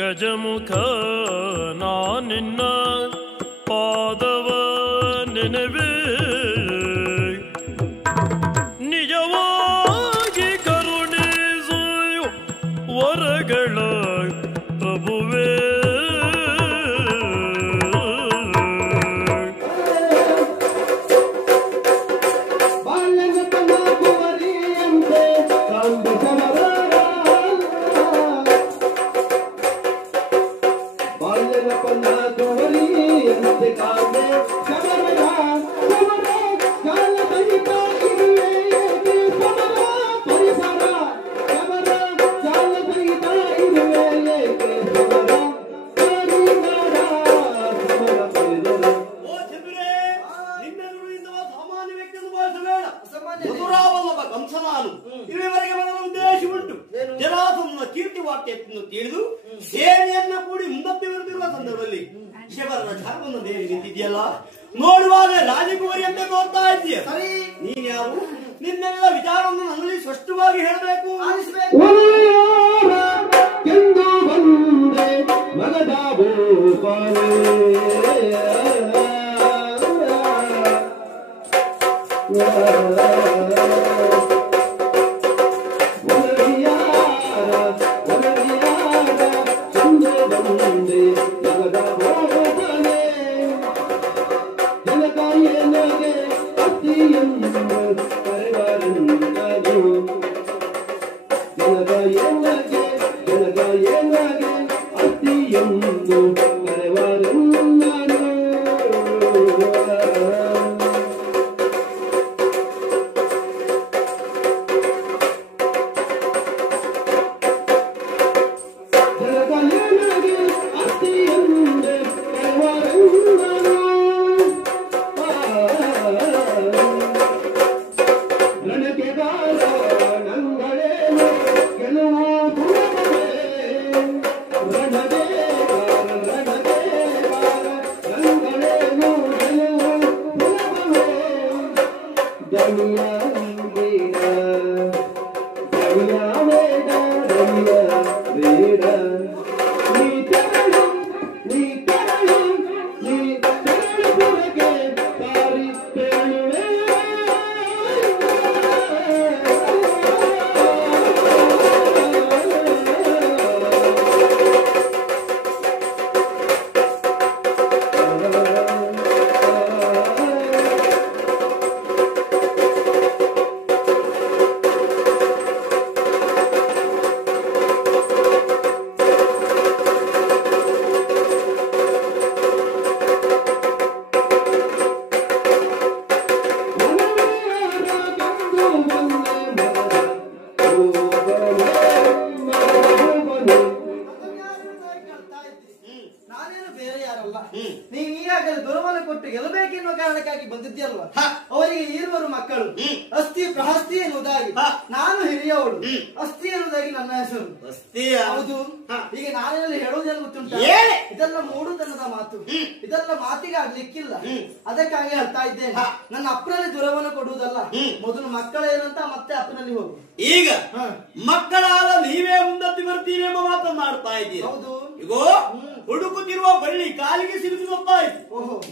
ಗಜಮುಖ ನಾನಿನ್ನ ಪಾದವ ನೆನವೇ ನಿಜವಾಗಿ ಕರುಣಿಸು ವರಗಳ ಪ್ರಭುವೇ ತಿಳಿದು ಸೇನೆಯನ್ನ ಕೂಡಿ ಮುಂದಕ್ಕೆ ಬರುತ್ತಿರುವ ಸಂದರ್ಭದಲ್ಲಿ ಶಿವರ ಧರ್ಮವನ್ನು ದೇವಿ ನಿಂತಿದೆಯಲ್ಲ, ನೋಡುವಾಗ ರಾಜಕುಮಾರಿಯಂತೆ ತೋರ್ತಾ ಇದೆಯ. ನೀನ್ ಯಾರು? ನಿನ್ನೆಲ್ಲ ವಿಚಾರವನ್ನು ನನ್ನಲ್ಲಿ ಸ್ಪಷ್ಟವಾಗಿ ಹೇಳಬೇಕು. ಅವರಿಗೆ ಇರುವರು ಮಕ್ಕಳು ಅಸ್ಥಿ ಪ್ರಹಸ್ತಿ ಎನ್ನುವುದಾಗಿ ನಾನು ಹಿರಿಯವಳು, ಅಸ್ಥಿ ಎನ್ನುವುದಾಗಿ ನನ್ನ ಹೆಸರು. ಹೌದು. ಈಗ ನಾನೇನಲ್ಲಿ ಹೇಳುವುದೇನು ಗೊತ್ತುಂಟ, ಇದೆಲ್ಲ ಮೂಡುತನದ ಮಾತು, ಇದೆಲ್ಲ ಮಾತಿಗೆ ಆಗ್ಲಿಕ್ಕಿಲ್ಲ. ಅದಕ್ಕಾಗಿ ಹೇಳ್ತಾ ಇದ್ದೇನೆ, ನನ್ನ ಅಪ್ಪನಲ್ಲಿ ದುರವನ್ನು ಕೊಡುವುದಲ್ಲ, ಮೊದಲು ಮಕ್ಕಳೇನಂತ ಮತ್ತೆ ಅಪ್ಪನಲ್ಲಿ ಹೋಗು. ಈಗ ಮಕ್ಕಳಾದ ನೀವೇ ಮುಂದತ್ತಿ ಬರ್ತೀರಿ ಎಂಬ ಮಾತನ್ನಾಡ್ತಾ ಇದ್ದೀರಿ. ಹೌದು. ಈಗೋ ಹುಡುಕುತ್ತಿರುವ ಬಳ್ಳಿ ಕಾಲಿಗೆ ಸಿಲುಕಿ ಗೊತ್ತಾಯ್ತು.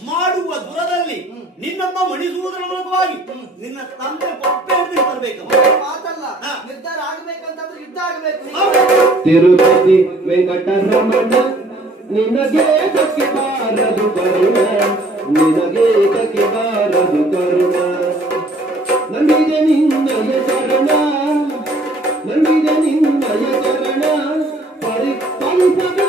ಮಾಡುವ ದುರದಲ್ಲಿ ನಿನ್ನಮ್ಮ ಮಣಿಸುವುದರ ಮೂಲಕವಾಗಿ ನಿನ್ನ ತಂದೆ ಕೊಪ್ಪೆ ಬರಬೇಕು. ಮಾತಲ್ಲ, ನಿರ್ಧಾರ ಆಗ್ಬೇಕಂತಂದ್ರೆ ಯುದ್ಧ ಆಗ್ಬೇಕು. ತಿರುಪತಿ ವೆಂಕಟರಮಣ ನಿನಗೆ ಕಕ್ಕೆ ಬಾರದು ಕರುಣ, ನಿನಗೆ ಕಕ್ಕೆ ಬಾರದು ಕರುಣ. ನಂಬಿದೆ ನಿನ್ನಯ ಚರಣ, ನಂಬಿದೆ ನಿನ್ನಯ ಚರಣ, ಪರಿಪಾಲಿಸಬೇಕು